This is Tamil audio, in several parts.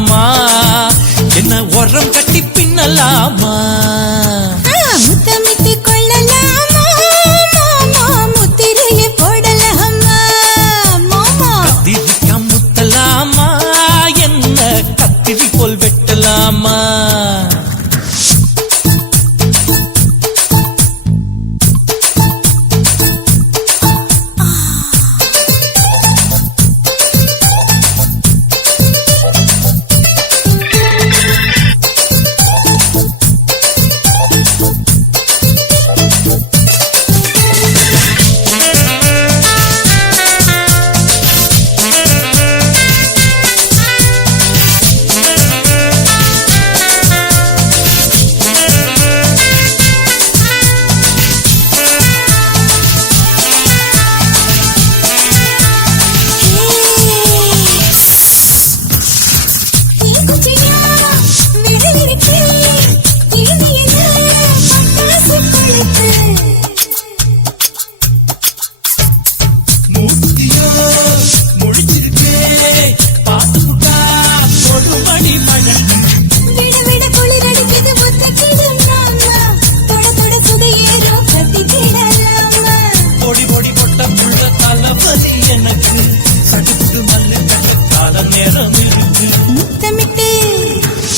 பண்ணலாமா, என்ன உரம் கட்டி பின்னலாமா, முத்தமிட்டு கொள்ளலாமா, முத்திரையை போடலாமா, கத்திரிக்கா முத்தலாமா, என்ன கத்திரி போல் வெட்டலாமா.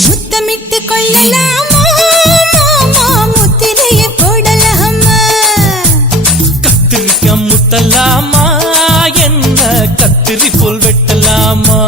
முத்தமிட்டு கொள்ளலாமா, முத்திரையை போடலாமா, கத்திரிக்கா முத்தலாமா, என்ன கத்திரி போல் வெட்டலாமா.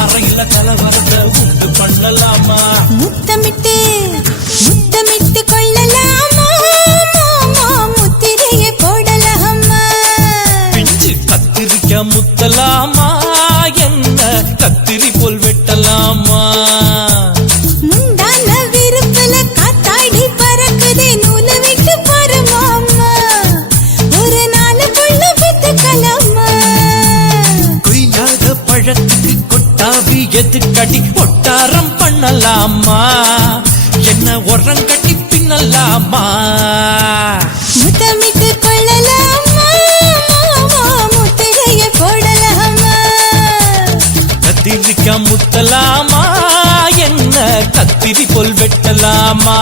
அறையில கலவரத்தை உண்டு பண்ணலாமா, முத்தமிட்டு கொள்ளலாமா, முத்திரையை போடலாமா, பிஞ்சு கத்திரிக்கா முத்தலாமா, என்ன கத்திரி போல் வெட்டலாமா. முந்தான விருப்பல காத்தாடி பறக்குதே, நூலை விட்டு பாருமாமா, ஒரு நாள் புள்ள பெத்துக்கலாமா, கொய்யாத பழத்துக்கு கொட்டாவி எதுக்கடி ஒட்டாரம் பண்ணலாமா, என்ன உரம் கட்டி பின்னலாமா. முத்தமிட்டு கொள்ளலாமா, முத்திரையை போடலாமா, கத்திரிக்கா முத்தலாமா, என்ன கத்திரி போல் வெட்டலாமா.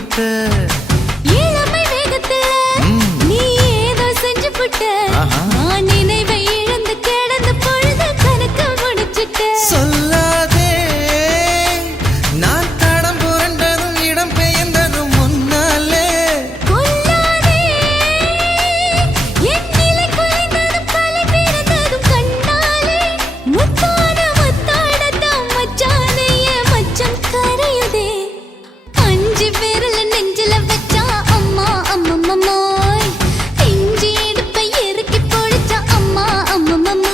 புட்ட இளமை வேகத்துல நீ ஏதோ செஞ்சு புட்ட நான் நினைவை இழந்து கிடந்து பொழுது கணக்க முடிச்சிட்ட சொல்லாதே நான் தடம் புரண்டதும் இடம் பெயர்ந்ததும் முன்னாலே கொல்லாதே என் நிலை குறைந்ததும் கலை பிறந்ததும் கண்ணாலே முத்தான முத்தாடத்தான் மச்சானைய மச்சம் கரையுதே அஞ்சு விரல நெஞ்சில வச்சா அம்மா அம்மம்மம்மோய் இஞ்சி இடுப்பை இறுக்கி பொழிச்சா அம்மா அம்மம்மம்மோய்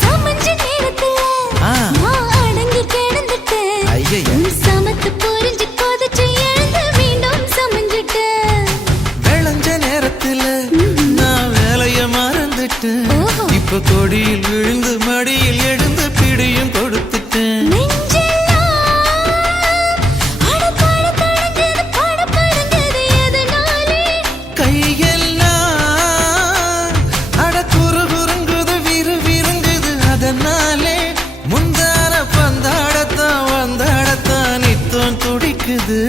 சமஞ்ச நேரத்துல நான் அடங்கி கிடந்துட்டேன் ஐயைய. உன் சமத்து புரிஞ்சு கொதிச்சு எழுந்து மீண்டும் சமஞ்சிட்டேன் விளைஞ்ச நேரத்துல நான் வேலைய மறந்துட்டேன் ஓஹோ. இப்ப கொடியில் விழுந்து மடியில் எழுந்து பிடியும் கொடுத்துட்டேன் நெஞ்செல்லாம் அடப்பாட தொடங்குது பாடப்படுங்குது எதனாலே கையெல்லாம் அட குறுகுறுங்குது விறுவிறுங்குது அதனாலே முந்தான பந்தாடத்தான் வந்தாடத்தான் நித்தம் துடிக்குது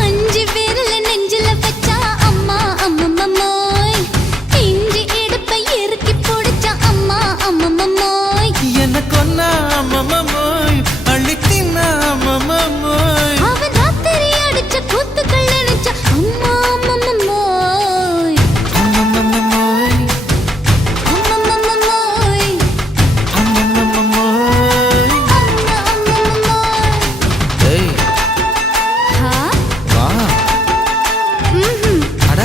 அஞ்சு விரல நெஞ்சில வச்சா அம்மா அம்மம்மம்மோய் இஞ்சி இடுப்பை இறுக்கி பொடிச்சா அம்மா அம்மம்மம்மோய் என்ன கொன்னா அம்மம்மோய் அள்ளி தின்னா அம்மம்மோய் அவன் ராத்திரி அடிச்ச கூத்துக்கள் நினைச்சா அம்மா அம்மம்மம்மோய் அம்மம்மோய் அம்மம்மம்மோய் அம்மம்மோய் அம்மா அம்மம்மம்மோய் ஏய் ஹா வா ம்ஹும் அட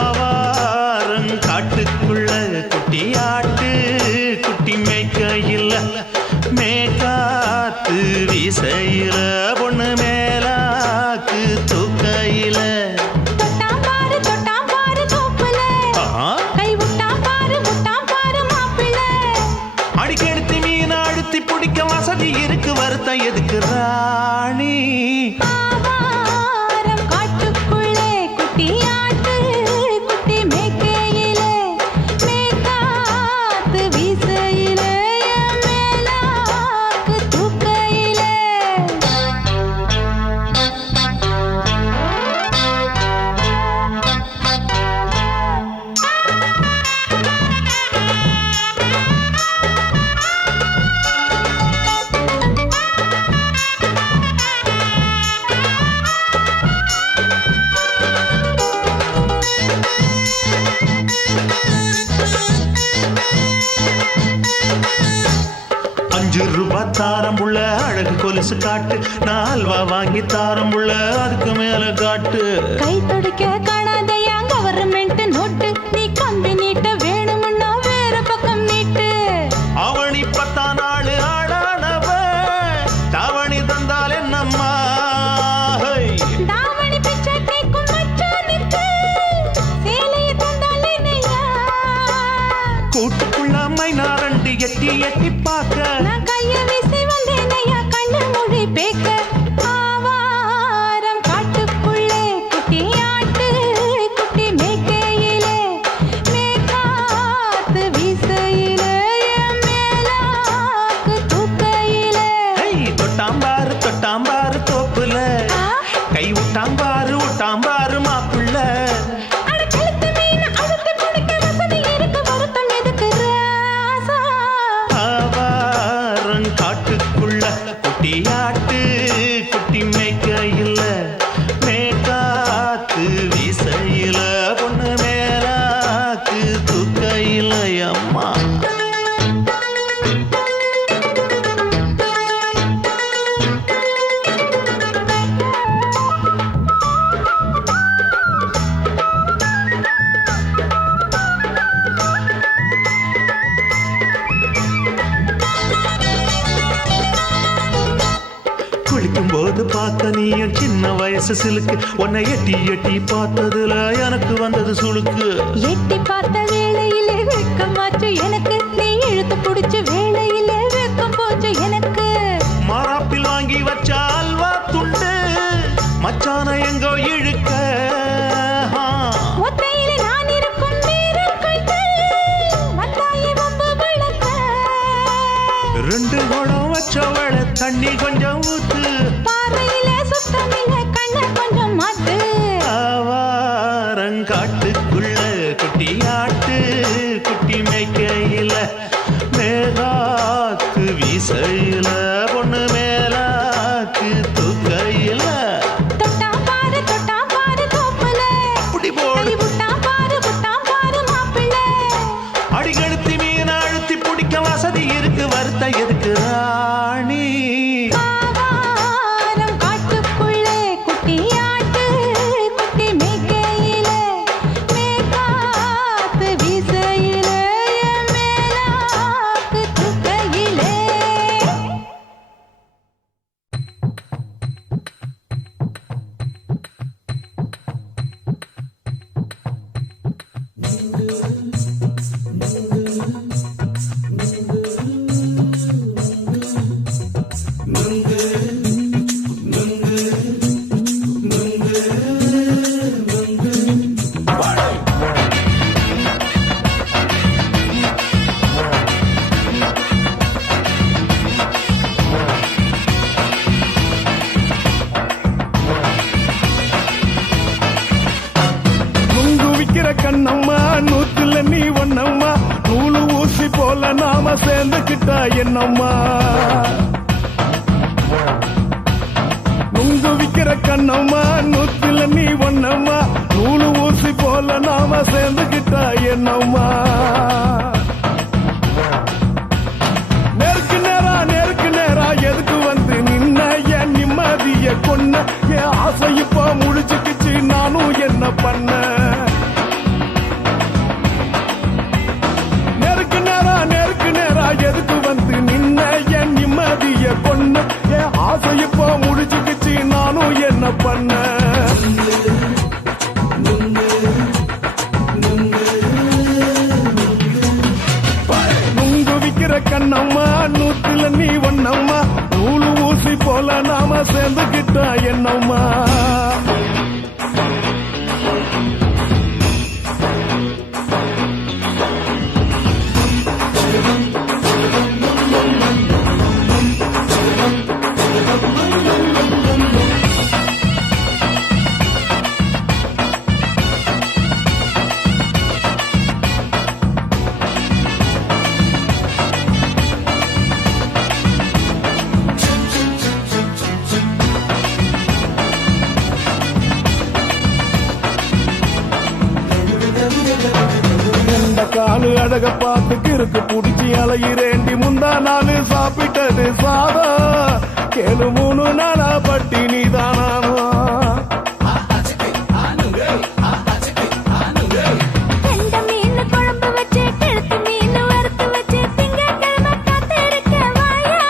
ஆவாரம் காட்டுக்குள்ள குட்டி ஆட்டு குட்டி மேய்க்கையில் மேக்காத்து வீசையில பொண்ணு மேலாக்கு தூக்கையில தொட்டாம் பாரு தோப்புல கை விட்டாம் பாரு மாப்பிள்ள அடிக்கெடுத்து மீன் அழுத்தி பிடிக்க வசதி இருக்கு வருத்தம் எதுக்கு ராணி ஆவாரம் காட்டுக்குள்ளே குட்டி ஆட்டு குட்டி மேய்க்கையிலே மேய்க்காத்து வீசையிலே என் மேலாக்கு தூக்கையிலே ₹5 தாரம்புள்ள அழகு கொலுசு காட்டு நான் அல்வா வாங்கி தாரம்புள்ள அதுக்கு மேல காட்டு கை துடிக்க காணாதையா கவர்மெண்ட் நோட்டு நீ கம்பி நீட்ட வேணும்னா வேற பக்கம் நீட்டு அவனி 10 நாள் ஆடானவ தாவணி தந்தால் என்னம்மா தாவணி பிச்சை கேக்கும் மச்சானுக்கு சேலையை தந்தாலே நையா கூட்டுக்குள்ள மைனாரண்டி எட்டி எட்டி பார்க்க நான் கைய வீசி வந்தேன் ஐயா கண்ணு மொழி பேக்க ஆவாரம் காட்டுக்குள்ளே குட்டி ஆட்டு பார்க்க நீயும் சின்ன வயசு சிலுக்கு உன்னை எட்டி எட்டி பார்த்ததுல எனக்கு வந்தது சுளுக்கு எட்டி பார்த்த வேளையிலே வெட்கமாச்சு எனக்கு நீ இழுத்து பிடிச்ச வேளையிலே வெட்கம் போச்சு எனக்கு மாறாப்பில் வாங்கி வச்ச அல்வா துண்டு மச்சான எங்கோ இழுக்க ஒத்தையிலே நான் இருக்கும் நேரம் கண்டு வந்தாயே வம்பு விளக்க ரெண்டு குடம் வச்சவள தண்ணி கொஞ்சம் ஊத்து பார்வையிலே சுத்தமில்லை கண்ண கொஞ்சம் மாத்து ஆவாரங்காட்டுக்குள்ள குட்டி ஆட்டு குட்டி மேய்க்கையில மேகாத்து வீசையில பொண்ணு மேலாக்கு தூக்கையில தொட்டா பாரு தோப்புல புடி போடு விட்டா பாரு மாப்பிள்ளை அடிகழுத்தி மீன் அழுத்தி பிடிக்க வசதி இருக்கு வருத்த எதுக்கு ராணி ஆவாரம் காட்டுக்குள்ளே குட்டியாட்டு குட்டி மேய்க்கையில மேகாத்து வீசையில என் மேலாக்கு தூக்கையிலே நுங்கு விக்கிற கண்ணம்மா நூத்துல நீ ஒண்ணம்மா நூலு ஊசி போல நாம சேர்ந்துக்கிட்டா என்னம்மா நுங்கு விக்கிற கண்ணம்மா நூத்துல நீ ஒண்ணம்மா நூலு ஊசி போல நாம சேர்ந்துக்கிட்டா என்னம்மா நேருக்கு நேரா எதுக்கு வந்து நின்ன என் நிம்மதிய கொன்ன என் ஆசை இப்ப முடிச்சுக்கிச்சு நானும் என்ன பண்ண நேருக்கு நேரா எதுக்கு வந்து நின்ன என் நிம்மதிய கொன்ன என் ஆசை இப்ப முடிச்சுக்கிச்சு நானும் என்ன பண்ண நுங்கு விக்கிற கண்ணம்மா நூத்துல நீ ஒண்ணம்மா நூலு ஊசி போல நாம சேர்ந்துக்கிட்டா என்னம்மா காலு அழக பார்த்து கிறுக்கு புடிச்சி அலையிறேண்டி முந்தா நாலு சாப்பிட்டது சாதம் கேளு 3 நாளா பட்டினி தானானோ கெண்ட மீன் குழம்பு வச்சு கெளுத்து மீன் வறுத்து வச்சு திங்கட்கிழமை காத்திருக்க வாயா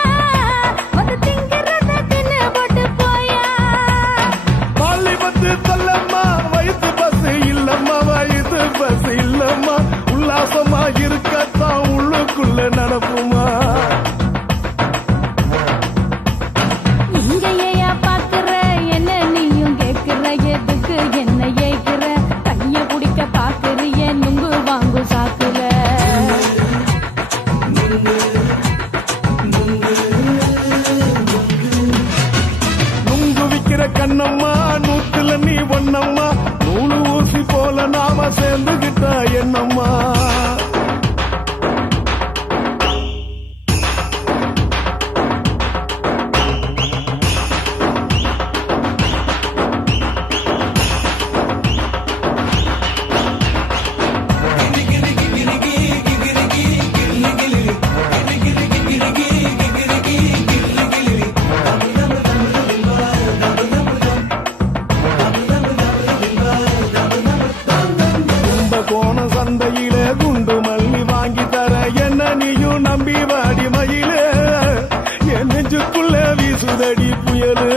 வந்து திங்கிறத தின்னு போட்டு போயா பள்ளி பத்து தள்ளம்மா வயிற்று பஸ் இல்லம்மா வயிற்று பஸ் இல்லம்மா உல்லாசமா இருக்கத்தான் உள்ளுக்குள்ள நடப்புமா இங்கேயா பாக்குற என்ன நீயும் கேக்குற எதுக்கு என்ன ஏய்க்கிற கைய குடிக்க பாக்குறிய நுங்கு வாங்கு சாக்குற நுங்கு விக்கிற கண்ணம்மா நூத்துல நீ ஒண்ணம்மா நூலு ஊசி போல நாம சேர்ந்துகிட்டா என்னம்மா சந்தையிலே குண்டு மல்லி வாங்கி தர என்ன நீயும் நம்பி வாடி மயிலே என் நெஞ்சுக்குள்ள வீசுதடி புயலு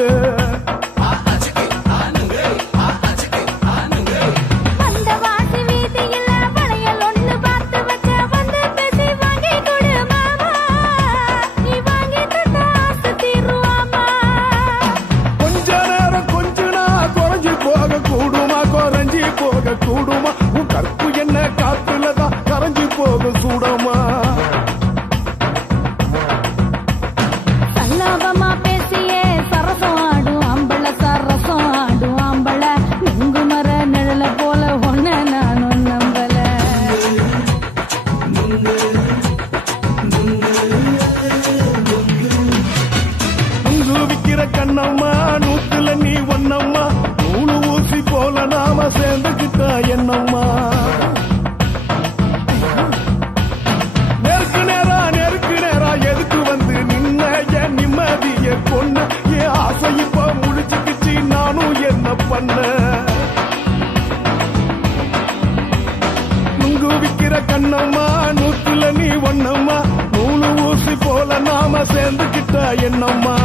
விக்கிற கண்ணம்மா நூத்துல நீ ஒன்னம்மா நூலு ஊசி போல நாம சேர்ந்துக்கிட்டா என்னம்மா நெருக்கு நேரா எதுக்கு வந்து நின்ன என் நிம்மதிய கொன்ன என் ஆசை இப்ப முடிச்சுக்கிச்சு நானும் என்ன பண்ண நுங்கு விக்கிற கண்ணம்மா நூத்துல நீ ஒன்னம்மா நூலு ஊசி போல நாம சேர்ந்துக்கிட்டா என்னம்மா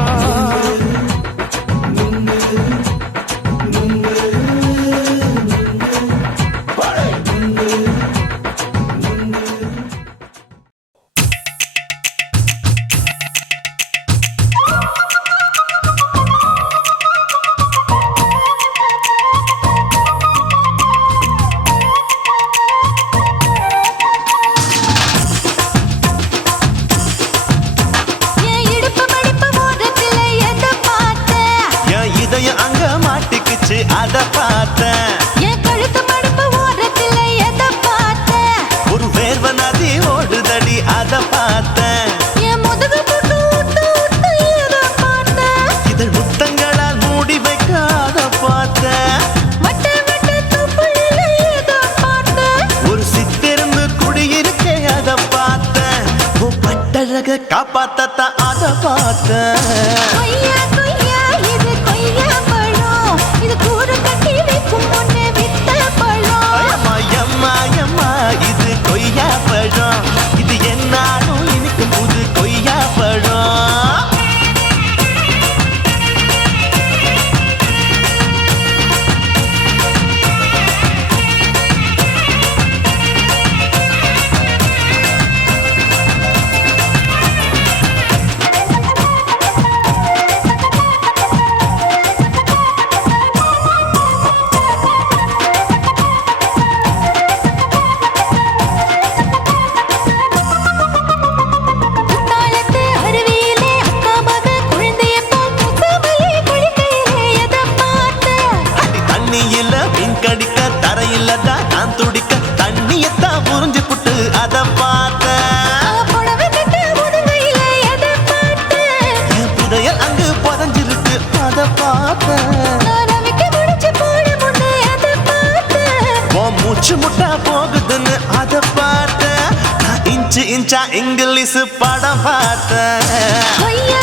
அத பார்த்தேன் என் கழுத்து மடுப்பு ஓரத்தில் எதை பார்த்தேன் ஒரு வேர்வ நதி ஓடுதடி அத பார்த்தேன் என் முதுகு புட்டு ஊத்து எதை பார்த்தேன் இதழ் முத்தங்களால் மூடி வைக்க அத பார்த்தேன் வட்ட தூப்புல எதை பார்த்தேன் ஒரு சித்திரம்பு குடியிருக்கே அத பார்த்தேன் உன் பட்டழக காப்பாத்தத்தான் அத பார்த்தேன் கொய்யா இது கொய்யா பழம் இது கூறு கட்டி வைக்கும் முன்னே வித்த பழம் அம்மா இது கொய்யா பழம் இது என்னாலும் இனிக்கும் புது கொய்யா பழம் முட்டா போகுதுன்னு அத பார்த்தேன் இன்ச்சு இன்ச்சா இங்கிலீஷ் படம் பார்த்தேன் கொய்யா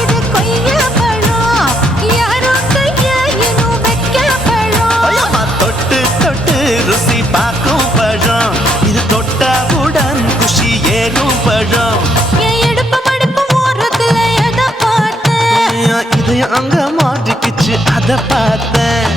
இது கொய்யா பழம் யாரோ கையா இன்னும் வைக்க பழம் தொட்டு தொட்டு ருசி பார்க்கும் பழம் இது தொட்டாவுடன் குஷி ஏறும் பழம் என் இடுப்பு மடுப்பு ஓரத்துல எதை பார்த்தேன் இதையும் அங்க மாட்டிக்கிச்சு அத பார்த்தேன்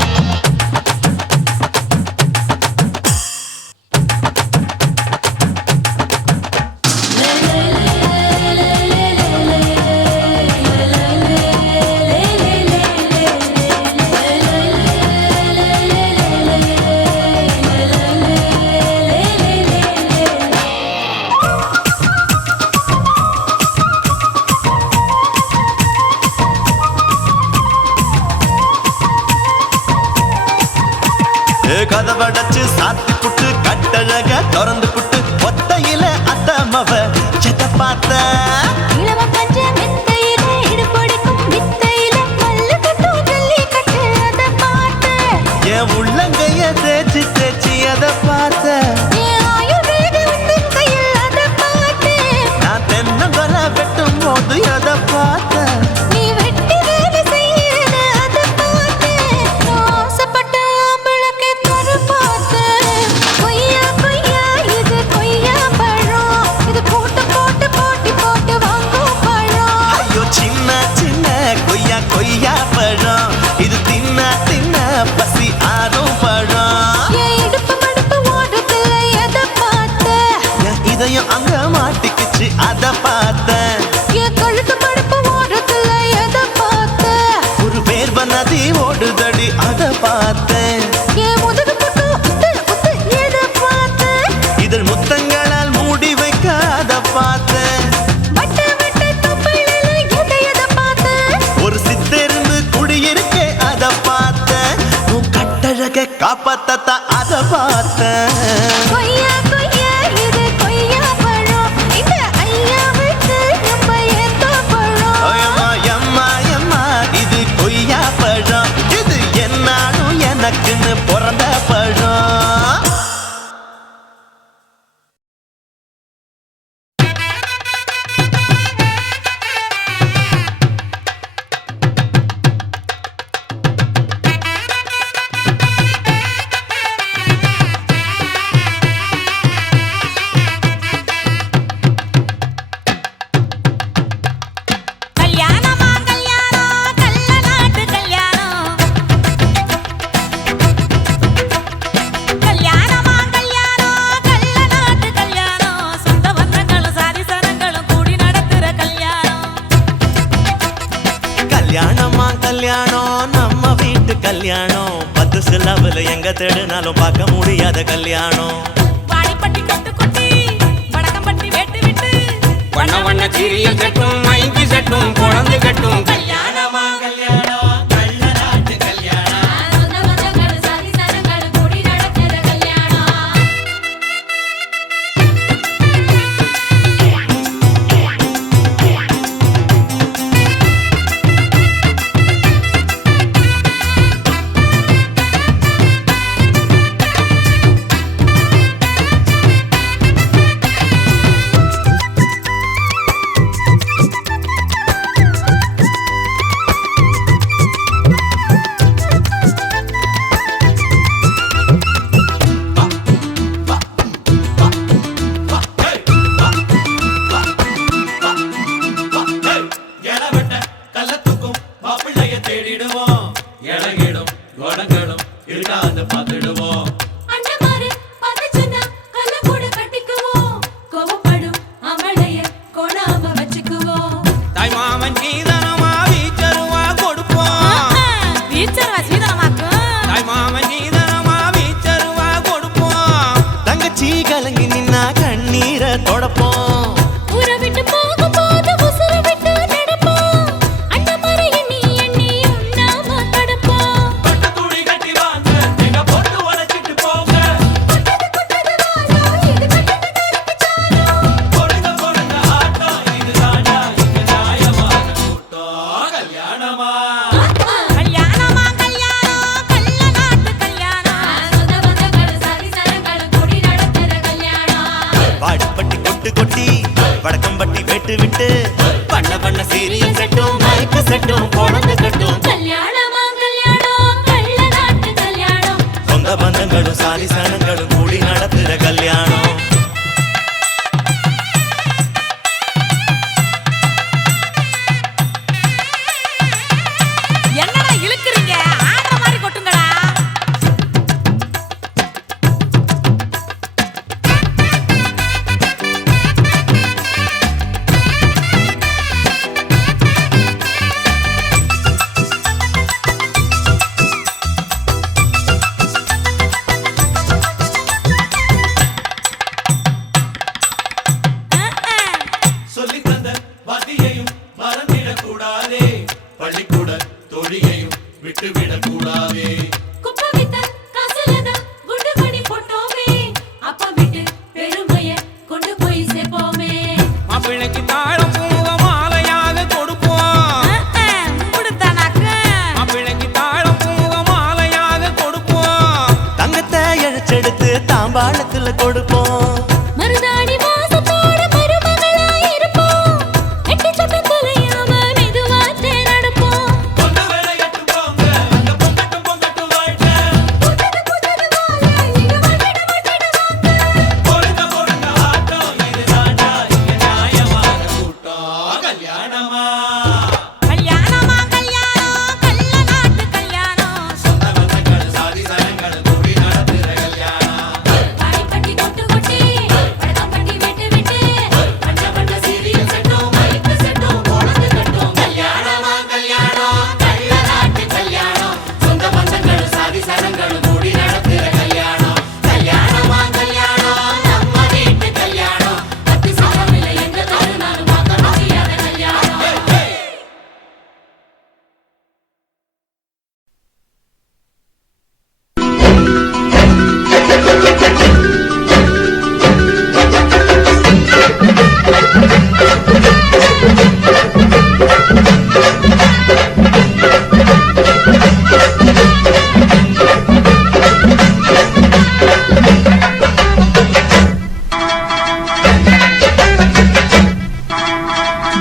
கதவடைச்சு சாத்தி புட்டு கட்டழக திறந்து புட்டு ஒத்தையில அத்தமவ செத்த பார்த்த இளவ பஞ்ச மெத்தையில இடுபடிக்கும் வித்தையில மல்லு கட்டும் ஜல்லி கட்டு அதை பார்த்தேன் என் உள்ளங்கைய தேய்ச்சி தேய்ச்சி அதை பார்த்த என் ஆயுர்வேத உந்தன் கையில் அதை பார்த்தேன் நான் தென்னங்கொலை வெட்டும் போது அதை பார்த்த நீ வெட்டி வேலை செய்யறது அதை பார்த்தேன் நான் ஆசைப்பட்ட ஆம்பளுக்கு தர பார்த்தேன் கொய்யா இது கொய்யா பழம் இது போட்டு போட்டு போட்டி போட்டு வாங்கும் பழம் ஐயோ சின்ன சின்ன கொய்யா கொய்யா பழம் இது தின்ன தின்ன பசி ஆறும் பழம் என் இடுப்பு மடுப்பு ஓரத்துல எதை பார்த்தேன் என் இதயம் அங்க மாட்டிக்கிச்சு அத பார்த்தேன் என் கழுத்து மடுப்பு ஓரத்துல எதை பார்த்தேன் ஒரு வேர்வ நதி ஓடுதடி அத பார்த்தேன் என் முதுகு புட்டு உத்து எதை பார்த்தேன் இதழ் முத்தங்களால் மூடி வைக்க அத பார்த்தேன் வட்ட தொப்பையில எதை பார்த்தேன் ஒரு சித்தெரும்பு குடியிருக்கே அத பார்த்தேன் உன் கட்டழக காப்பாத்தத்தான் அத பார்த்தேன் கொய்யா இது கொய்யா பழம் இந்த ஐயாவுக்கு நம்ம ஏத்த பழம் அம்மா கல்யாணமா கல்யாணம் நம்ம வீட்டு கல்யாணம் 10 சிலவுல எங்க தேடினாலும் பார்க்க முடியாத கல்யாணம் வாடிப்பட்டி கட்டு கொட்டி வடக்கம்பட்டி வெட்டு விட்டு வண்ண வண்ண சீரியல் கட்டும் மைக்கு சட்டும் குழந்தை கட்டும் கல்யாணமா கல்யாணம் கள்ள நாட்டு கல்யாணம் சொந்த பந்தங்கள் சாதி சனங்கள் கூடி நடக்கிற கல்யாணம் எலவட்ட கள்ளத்துக்கும் மாப்பிள்ளைய தேடிடுவோம் இளங்கிடும் குணங்களும் இருக்காது பார்த்துடுவோம் அண்டமாரு பதச்சனா கல்ல கூட கட்டிக்குவோம் கோபப்படும் அமளைய கோணாம வச்சுக்குவோம் தாய் மாமன் சீதனமா வீச்சருவா கொடுப்போம் வீச்சரவா சீதனமாக்கு தாய் மாமன் சீதனமா வீச்சருவா கொடுப்போம் தங்கச்சி கலங்கி நின்னா கண்ணீரை தொடப்போம் ஊரை விட்டு போகும்போது உசுரை விட்டு நடப்போம் அண்டமாரு எண்ணி எண்ணி உண்ணாம தடுப்போம் பட்டு துணி கட்டி வாங்க எங்க பொண்ணு உழைச்சிட்டு போங்க பொழுங்க பொழுங்க ஆட்டம் இது தாண்டா இங்க நியாயமான கூட்டம் கல்யாணமா கல்யாணமா கல்யாணம் கள்ள நாட்டு கல்யாணம் சொந்த பந்தங்கள் சாதி சனங்கள் கூடி நடக்கிற கல்யாணம் வாடிப்பட்டி கொட்டு கொட்டி வடக்கம்பட்டி வெட்டு விட்டு பண்ண பண்ண சீரியல் செட்டும் மைக்கு செட்டும் குழந்தை கட்டும் கல்யாணமா கல்யாணம் கள்ள நாட்டு கல்யாணம் சொந்த பந்தங்களும் சாதி சனங்களும் கூடி நடத்துற கல்யாணம் என்னடா இழுக்குறீங்க ஆடுற மாதிரி கொட்டுங்கடா சொல்லித் தந்த வாத்தியையும் மறந்திடக் கூடாதே பள்ளிக்கூட தொழியையும் விட்டுவிடக் கூடாதே குப்பை வித்த காசுலதான் குண்டு மணி போட்டோமே அப்பா விட்டு பெருமைய கொண்டு போய் சேர்ப்போமே மாப்பிள்ளைக்கு தாழம் பூவ மாலையாக கொடுப்போம் மாப்பிள்ளைக்கு தாழம் பூவ மாலையாக கொடுப்போம் தங்கத்தை இழைச்செடுத்து தாம்பாளத்துல கொடுப்போம் மருதாணி வாசத்தோட மருமகளா இருப்போம் எட்டி சத்தம் தொலையாம மெதுவாத்தே நடப்போம் பொண்ணு வேலையட்டு போங்க அங்க பொங்கட்டும் பொங்கட்டும் வாழ்க்கை பொழுங்க பொழுங்க ஆட்டம் இது தாண்டா இங்க நியாயமான கூட்டம் கல்யாணமா கல்யாணமா கல்யாணம் கள்ள நாட்டு கல்யாணம் சொந்த பந்தங்கள் சாதி சனங்கள் கூடி நடத்துற கல்யாணம் வாடிப்பட்டி கொட்டு கொட்டி வடக்கம்பட்டி வெட்டு விட்டு பண்ட பண்ட சீரியல் செட்டும் மைக்கு செட்டும் குழந்தை கட்டும் கல்யாணமா கல்யாணம் கள்ள நாட்டு கல்யாணம் சொந்த பந்தங்கள் சாதி சனங்கள் கூடி நடத்துற கல்யாணம் கல்யாணமா கல்யாணம் நம்ம வீட்டு கல்யாணம் 10 சாதமில்ல எங்க தருணாலும் பார்க்க முடியாத கல்யாணம்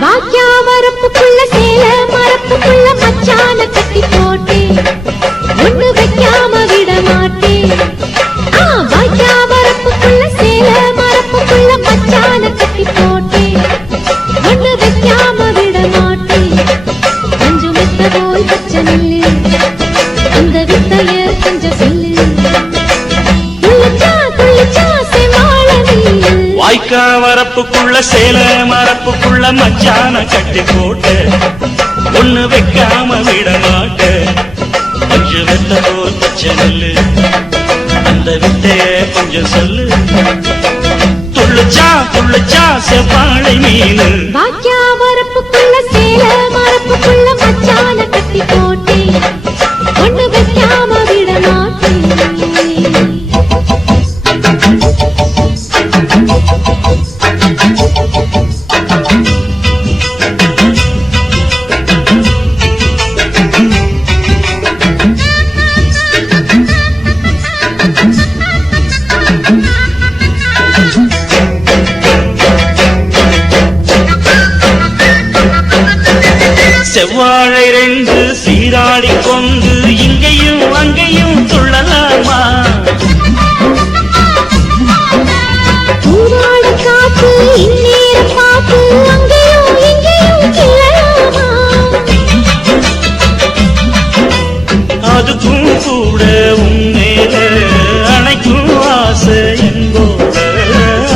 வாக்கியா வரப்புக்குள்ள சேல மரப்புக்குள்ள மச்சான கட்டி போட்டே ஒண்ணு வைக்காம விட மாட்டேன் வாக்கியா வரப்புக்குள்ள சேல மரப்புக்குள்ள மச்சான கட்டி போட்டே ஒண்ணு வைக்காம விட மாட்டேன் கொஞ்சம் வித்த போய் பச்சை நெல்லு அந்த வித்தைய கொஞ்சம் சொல்லு துள்ளிச்சா செமாள நீ வாய்க்கா வரப்புக்குள்ள சேல மரப்புக்குள்ள மச்சான கட்டி போட்டு ஒண்ணு வைக்காம விட மாட்டேன். கொஞ்சம் வெத்த போல் பச்சை நெல்லு அந்த வித்தைய கொஞ்சம் சொல்லு. துள்ளுச்சா செவ்வாழை மீனு பாக்கியா வரப்புக்குள்ள சேல மரப்புக்குள்ள மச்சான கட்டி போட்டே ஒண்ணு வைக்காம விட மாட்டேன். செவ்வாழை ரெண்டு சீராடி கொண்டு இங்கேயும் அங்கேயும் துள்ளலாமா? ஊராடு காத்து இந்நேர பாத்து அங்கேயும் இங்கேயும் கிளலாமா? அதுக்கும் கூட உன்மேல அணைக்கும் ஆசை என்போட.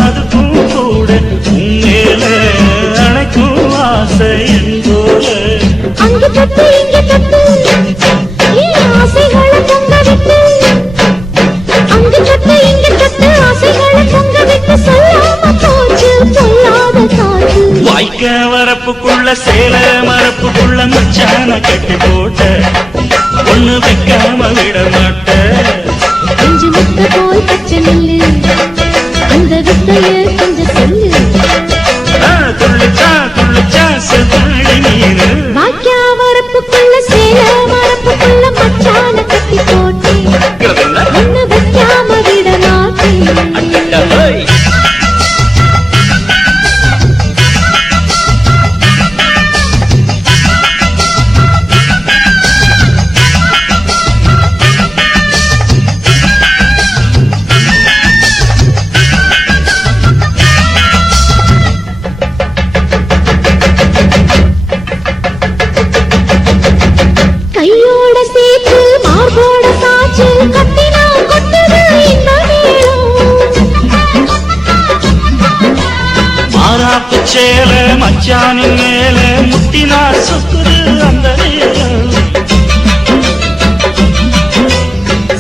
அதுக்கும் கூட உன்மேல அணைக்கும் ஆசை என்போட. அங்கு தட்டு இங்கு தட்டு ஏன் ஆசைகளை பொங்க விட்டு. அங்கு தட்டு இங்கு தட்டு ஆசைகளை பொங்க விட்டு சொல்லாம போச்சு சொல்லாத காற்று. வாய்க்க வரப்புக்குள்ள சேல மரப்புக்குள்ள மச்சான கட்டி போட்ட ஒண்ணு வைக்காம விட மாட்ட. கொஞ்சம் முத்த போல் பச்சை நெல்லு அந்த வித்தைய கொஞ்சம் சொல்லு. துள்ளுச்சா செவ்வாழை மீனு வாக்கியா வரப்புக்குள்ள சேல மரப்புக்குள்ள மச்சான கட்டி போட்டே ஒண்ணு வைக்காம விட மாட்டேன். கையோட சேர்த்து மார்போட சாச்சு கட்டினா கொட்டுது இந்த மாறாப்பு சேல மச்சானின் மேல முட்டினா சுக்குது அந்த நேரம்.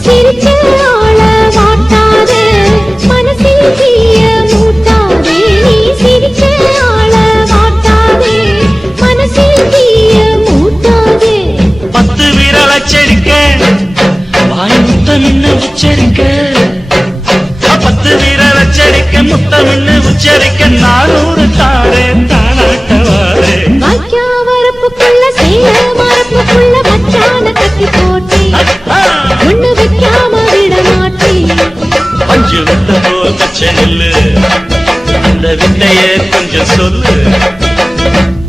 சிரிச்ச ஆள வாட்டாதே மனசில் தீய மூட்டாதே. நீ சிரிச்ச ஆள வாட்டாதே மனசில் தீய மூட்டாதே. 10 விரல் அச்சரிக்க வாய் முத்தமின்னு உச்சரிக்க. 10 விரல் அச்சரிக்க முத்தமின்னு உச்சரிக்க 400 தாரே தானாட்டவாரே. வாக்கியா வரப்புக்குள்ள சேல மரப்புக்குள்ள மச்சான கட்டி போட்டே ஒண்ணு வைக்காம விட மாட்டேன். பஞ்சு வித்த போல் பச்சை நெல்லு அந்த வித்தைய கொஞ்சம் சொல்லு.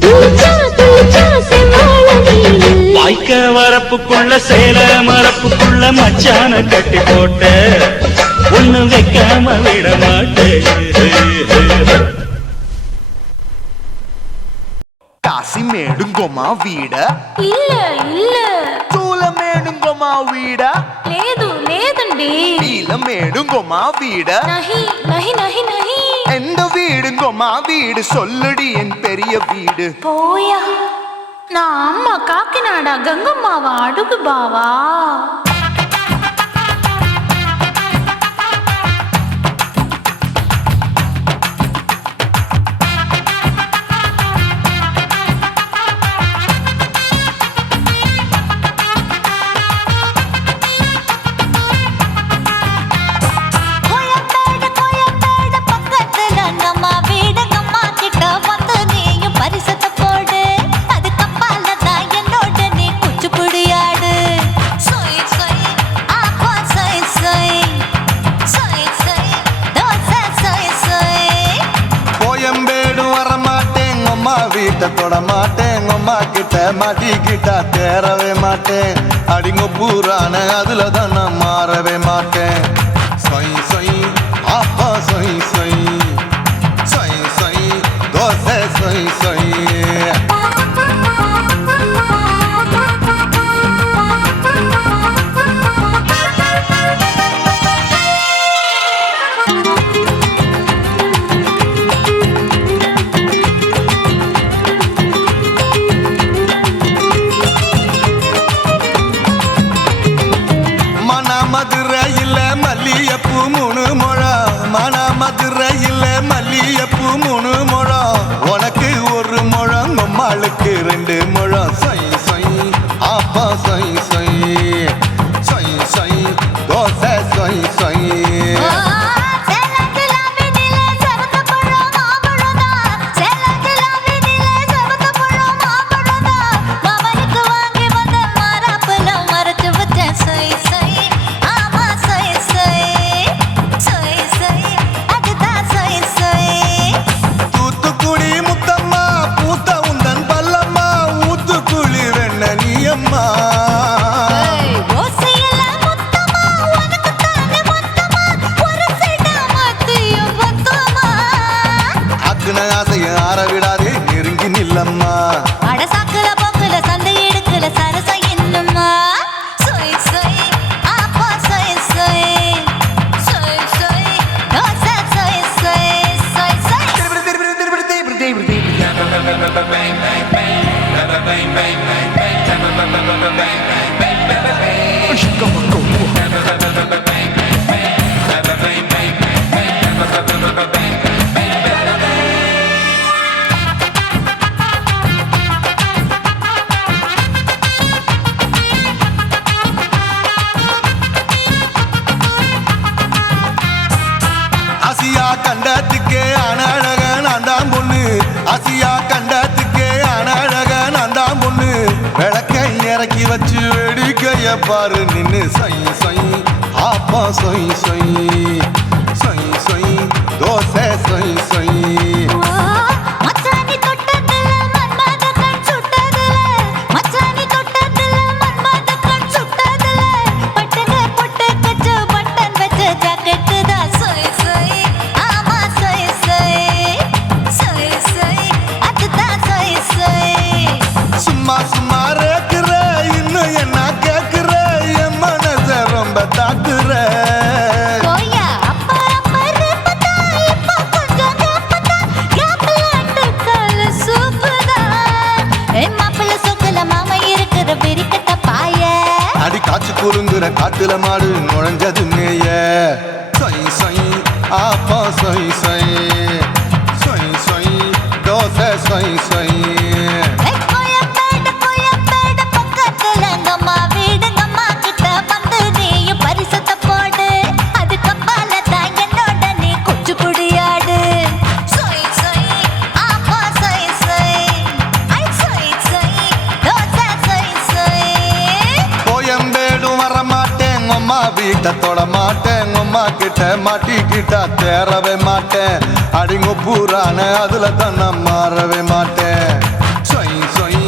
துள்ளுச்சா செவ்வாழை மீனு வாய்க்க வரப்புக்குள்ள சேல மரப்புக்குள்ள மச்சான கட்டி போட்ட ஒண்ணு வைக்காம விட மாட்டேன். కాసి మేడుంగోమా వీడ இல்ல இல்ல తూల మేడుంగోమా వీడ లేదు లేదండి. నీల మేడుంగోమా వీడ நஹி நஹி நஹி நஹி. எந்த வீடுங்கோமா வீடு சொல்லுடி என் பெரிய வீடு. போயா நான் அம்மா காக்கிநாடா கங்கம்மாவா அடுகு பாவா. வீட்டை தொட மாட்டேன், அம்மா கிட்ட மாட்டிக்கிட்டா தேரவே மாட்டேன். அடிங்க பூரான அதுல தான் நான் மாறவே மாட்டேன். சொய் சொய் அப்பா சொய் சொய் சொய் சொய் தோசை சொய் சொய். 2 முழம் சொய் சொய் ஆப்பா சொய் சொய் சொய் சொய் தோசை சொய் சொய் தூத்துக்குடி முத்தம்மா பூத்த உந்தன் பல்லம்மா ஊத்துக்குழி வெண்ண நீயம்மா அக்குன ஆசைய ஆற விடாதே நெருங்கி நில்லம்மா ஆசியா கண்டத்துக்கே அனழக நான் தான் பொண்ணு ஆசியா கண்டத்துக்கே அனழக நான் தான் பொண்ணு விளக்கை இறக்கி வச்சு வேடிக்கைய பாரு நின்னு சொய் சொய் ஆப்பா சொய் சொய் சொய் சொய் தோசை சொய் சொய் சும்மா சும்மா ரேக்குற இன்னும் என்ன கேக்குற என் மனச ரொம்ப தாக்குற அடி காய்ச்சி குறுங்குற காட்டுல மாடு நுழைஞ்சது மேய சொய் சொய் ஆப்பா சொய் சொய் சொய் சொய் தோசை சொய் சொய் கோயம்பேடும் வரமாட்டேன் அம்மா வீட்டை தொட மாட்டேன் அம்மா கிட்ட மாட்டிக்கிட்டா தேரவே மாட்டேன் அடிங்க பூரான அதுல தான் நான் மாறவே மாட்டேன் சொய் சொய்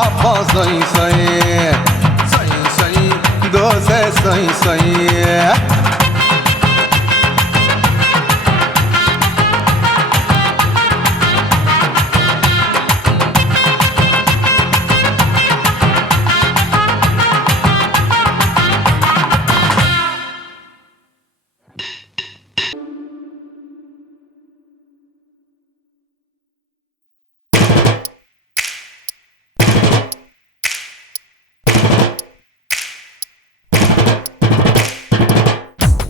ஆப்பா சொய் சொய் சொய் சொய் தோசை சொய் சொய்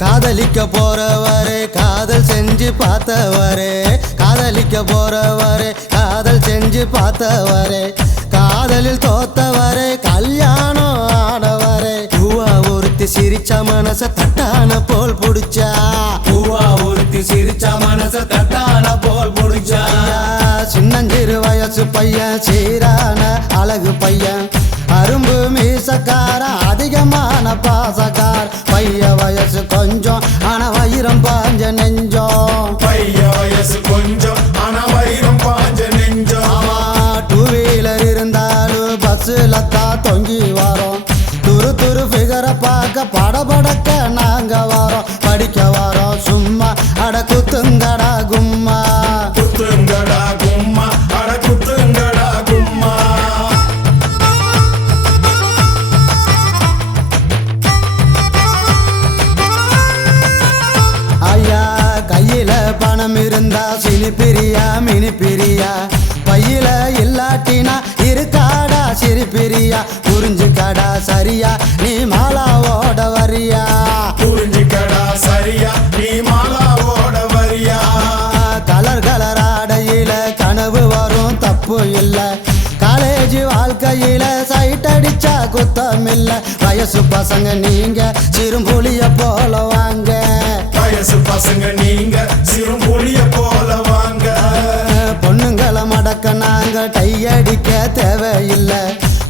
காதலிக்க போறவரே காதல் செஞ்சு பார்த்தவரே காதலிக்க போறவரே காதல் செஞ்சு பார்த்தவரே காதலில் தோத்தவரே கல்யாணம் ஆனவரே பூவா ஒருத்தி சிரிச்ச மனச தட்டான போல் புடிச்சா பூவா ஒருத்தி சிரிச்ச மனச தட்டான போல் புடிச்சா சின்னஞ்சிறு வயசு பையன் சீரான அழகு பையன் அரும்பு மீசக்கார அதிகமான பாசக்கார் பைய வயசு கொஞ்சம் ஆனா வைரம் பாஞ்ச நெஞ்சம் பைய வயசு கொஞ்சம் ஆனா வைரம் பாஞ்ச நெஞ்சம் டூ வீலர் இருந்தாலும் பஸ்ஸுல தான் தொங்கி வரோம் துரு துரு ஃபிகரை பார்க்க படபடக்க நாங்க வரோம் படிக்க வரோம் சும்மா அட குத்துங்கடா கும்மா குத்துங்கடா கும்மா அட குத்துங்கடா கும்மா ஐயா கையில பணம் இருந்தா சினி பிரியா மினி பிரியா பையில இல்லாட்டினா இருக்காடா சிரி பிரியா புரிஞ்சுக்கடா சரியா நீ மாலாவோட வரியா புரிஞ்சுக்கடா சரியா நீ மாலாவோட வரியா கலர் கலர் ஆடையில கனவு வரும் தப்பு இல்ல காலேஜ் காலேஜ் வாழ்க்கையில சைட் அடிச்சா குத்தமில்ல வயசு பசங்க நீங்க சிறும்புலிய போல வாங்க வயசு பசங்க நீங்க சிறுமொழிய போல வாங்க பொண்ணுங்களை மடக்க நாங்க டை அடிக்க தேவையில்லை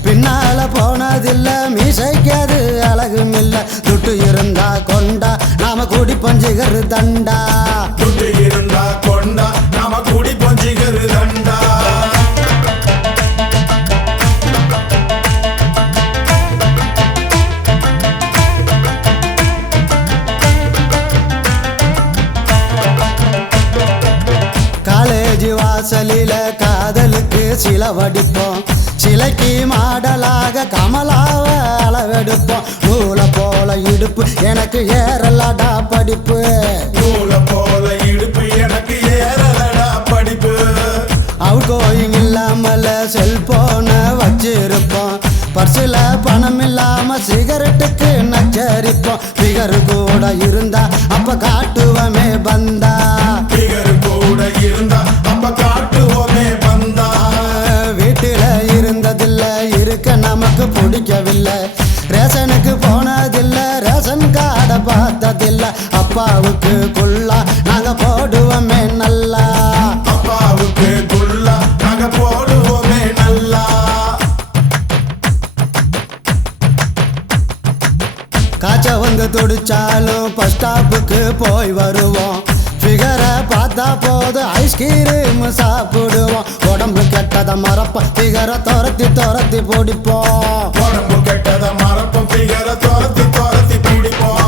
பின்னால போனதில்ல மீசைக்காது அழகும் இல்ல துட்டு இருந்தா கொண்டா நாம கூடி பஞ்சிகரு தண்டா துட்டு இருந்தா கொண்டா நாம கூடி பஞ்சிகரு தண்டா காலேஜ் வாசலில காதலுக்கு சில வடிப்போம் சிலைக்கு மாடலாக கமலாவ அளவெடுப்போம் நூலை போல இடுப்பு எனக்கு ஏறலடா படிப்பு நூலை போல இடுப்பு எனக்கு ஏறலடா படிப்பு அவுட் கோயிங் இல்லாமல செல்போன வச்சிருப்போம் பர்சில் பணம் இல்லாம சிகரெட்டுக்கு நச்சரிப்போம் பிகரு கூட இருந்தா அப்ப காட்டுவமே பந்தா பிகரு கூட இருந்தா அப்ப காட்டுவோமே பந்தா வீட்டில இருந்ததில்ல இருக்க நமக்கு பிடிக்கவில்லை ரேஷனுக்கு போனதில்ல ரேஷன் கார்டை பார்த்ததில்ல அப்பாவுக்கு குள்ளா நாங்க போடுவோமே நல்லா அப்பாவுக்கு குள்ளா நாங்க போடுவோமே நல்லா காய்ச்ச வந்து துடிச்சாலும் பஸ் ஸ்டாப்புக்கு போய் வருவோம் ஃபிகரை பார்த்தா போது ஐஸ்கிரீம் சாப்பிடுவோம் உடம்பு கெட்டதை மறப்போம் ஃபிகரை துரத்தி பிடிப்போம் உடம்பு கெட்டத மறப்போம் பிகரை துரத்தி பிடிப்போம்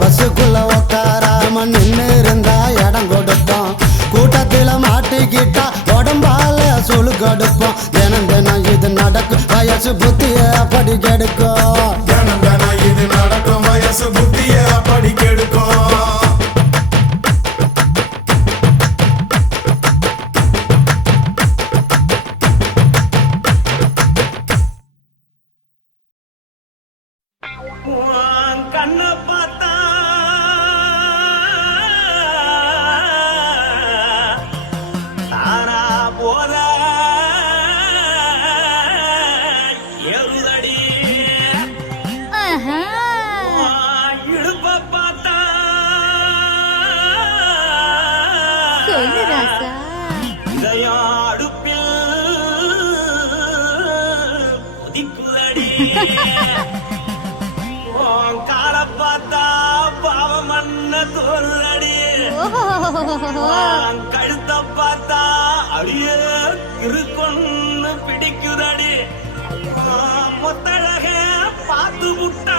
பஸ்ஸுக்குள்ள உட்காராம நின்று இருந்தா இடம் கொடுப்போம் கூட்டத்தில் மாட்டிக்கிட்டா உடம்பால சுழு கொடுப்போம் தினம் இது நடக்கும் வயசு புத்திய அப்படி கெடுக்கும் தினம் தினம் இது நடக்கும் வயசு புத்திய அப்படி கெடுக்கும் கண்ண பார்த்தா தானா போத எருதடி இடுப்ப பார்த்தா சொல்லு ராசா இதயம் அடுப்பில் கொதிக்குதடி கால பார்த்தா பாவம் மண்ண தோல்றடி கழுத்த பார்த்தா அடியே இருக்குன்னு பிடிக்குதடி மொத்தழக பார்த்து விட்டா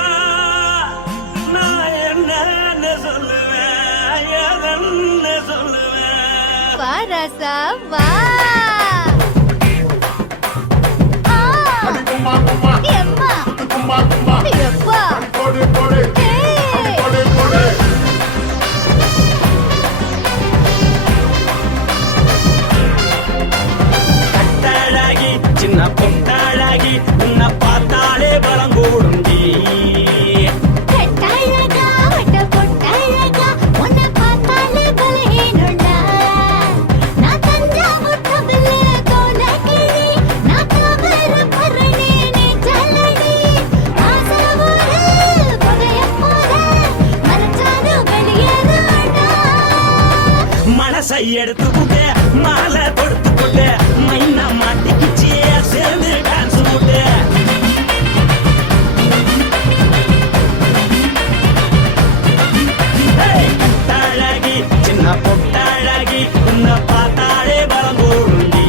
நான் என்ன சொல்லுவேன் எதன்னு சொல்லுவேன் வா ராசா வா எம்மா எப்பா கட்டழகி சின்ன பொட்டழகி உன்னை பார்த்தாலே பலம் கூடுண்டி கட்டழகா வட்ட பொட்டழகா உன்னை பார்த்தாலே பலஹீனண்டா நான் தஞ்சாவூர் தவில கோலகிரி நான் தவற பரணி நீ ஜல்லடி ஆசரவூர் பகைய போல மனச்சாது வெளியேறாடா மனசை எடுத்துக்கிட்டே மாலை கொடுத்துக்கிட்டே மைனா மாட்டிக்கிச்சே சேர்ந்து டான்ஸ் போட்டு கட்டழகி சின்ன பொட்டழகி உன்னை பார்த்தாலே பலம் கூடுண்டி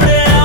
கூட